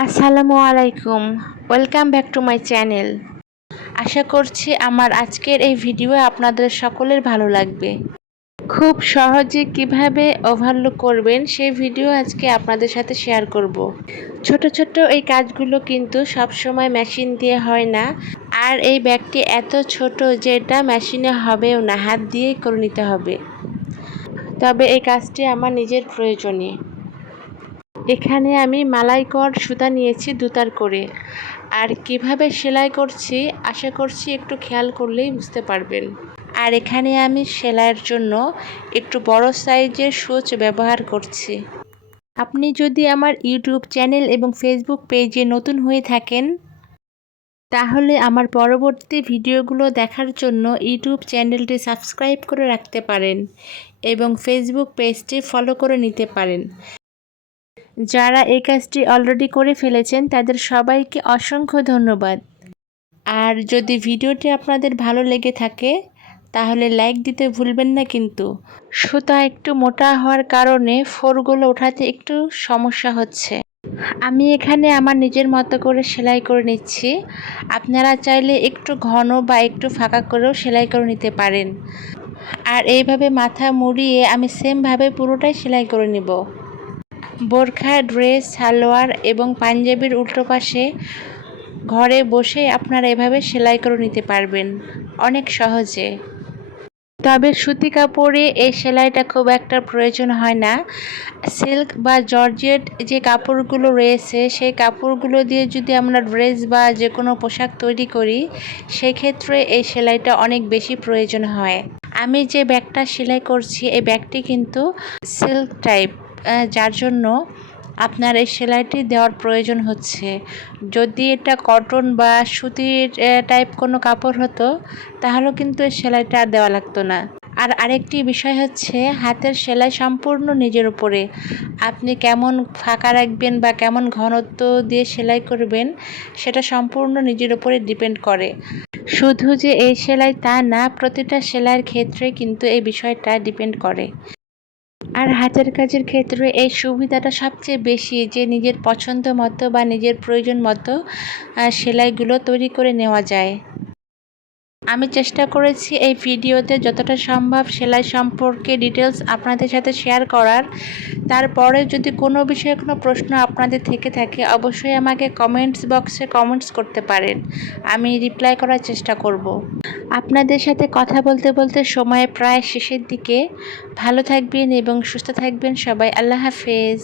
আসসালামু আলাইকুম। Welcome back to my channel আশা করছি আমার আজকের এই ভিডিও আপনাদের সকলের ভালো লাগবে। খুব সহজে কীভাবে ওভারলুক করবেন সেই ভিডিও আজকে আপনাদের সাথে শেয়ার করব। ছোট ছোট এই কাজগুলো কিন্তু সব সময় মেশিন দিয়ে হয় না। আর এই ব্যাগটি এত ছোট যে এটা মেশিনে হবেও না, হাত দিয়েই করে নিতে হবে। তবে এই কাজটি আমার নিজের প্রয়োজনীয় এখানে আমি মালাইকর সুতা নিয়েছি দুতার করে। আর কীভাবে সেলাই করছি, আশা করছি একটু খেয়াল করলেই বুঝতে পারবেন। আর এখানে আমি সেলাইয়ের জন্য একটু বড় সাইজের সুচ ব্যবহার করছি। আপনি যদি আমার ইউটিউব চ্যানেল এবং ফেসবুক পেজে নতুন হয়ে থাকেন, তাহলে আমার পরবর্তী ভিডিওগুলো দেখার জন্য ইউটিউব চ্যানেলটি সাবস্ক্রাইব করে রাখতে পারেন এবং ফেসবুক পেজটি ফলো করে নিতে পারেন। যারা এই কাজটি অলরেডি করে ফেলেছেন, তাদের সবাইকে অসংখ্য ধন্যবাদ। আর যদি ভিডিওটি আপনাদের ভালো লেগে থাকে, তাহলে লাইক দিতে ভুলবেন না কিন্তু। সুতা একটু মোটা হওয়ার কারণে ফোরগুলো ওঠাতে একটু সমস্যা হচ্ছে। আমি এখানে আমার নিজের মতো করে সেলাই করে নিচ্ছি। আপনারা চাইলে একটু ঘন বা একটু ফাঁকা করেও সেলাই করে নিতে পারেন। আর এইভাবে মাথা মুড়িয়ে আমি সেমভাবে পুরোটাই সেলাই করে নিব। বোরখা, ড্রেস, সালোয়ার এবং পাঞ্জাবির উল্টো পাশে ঘরে বসে আপনারা এভাবে সেলাই করে নিতে পারবেন। অনেক সহজে। তবে সুতি কাপড়ে এই সেলাইটা খুব একটা প্রয়োজন হয় না। সিল্ক বা জর্জেট যে কাপড়গুলো রয়েছে, সেই কাপড়গুলো দিয়ে যদি আমরা ড্রেস বা যে কোনো পোশাক তৈরি করি, সেক্ষেত্রে এই সেলাইটা অনেক বেশি প্রয়োজন হয়। আমি যে ব্যাগটা সেলাই করছি, এই ব্যাগটি কিন্তু সিল্ক টাইপ। যার জন্য আপনার এই সেলাইটি দেওয়ার প্রয়োজন হচ্ছে। যদি এটা কটন বা সুতির টাইপ কোনো কাপড় হতো, তাহলেও কিন্তু এই সেলাইটা আর দেওয়া লাগতো না। আর আরেকটি বিষয় হচ্ছে, হাতের সেলাই সম্পূর্ণ নিজের উপরে। আপনি কেমন ফাঁকা রাখবেন বা কেমন ঘনত্ব দিয়ে সেলাই করবেন, সেটা সম্পূর্ণ নিজের উপরে ডিপেন্ড করে। শুধু যে এই সেলাই তা না, প্রতিটা সেলাইয়ের ক্ষেত্রে কিন্তু এই বিষয়টা ডিপেন্ড করে। আর হাতের কাজের ক্ষেত্রে এই সুবিধাটা সবচেয়ে বেশি যে নিজের পছন্দ মতো বা নিজের প্রয়োজন মতো সেলাইগুলো তৈরি করে নেওয়া যায়। আমি চেষ্টা করেছি এই ভিডিওতে যতটা সম্ভব সেলাই সম্পর্কে ডিটেলস আপনাদের সাথে শেয়ার করার। তারপরে যদি কোনো বিষয়ে কোনো প্রশ্ন আপনাদের থেকে থাকে, অবশ্যই আমাকে কমেন্টস বক্সে কমেন্টস করতে পারেন। আমি রিপ্লাই করার চেষ্টা করব। আপনাদের সাথে কথা বলতে বলতে সময় প্রায় শেষের দিকে। ভালো থাকবেন এবং সুস্থ থাকবেন সবাই। আল্লাহ হাফেজ।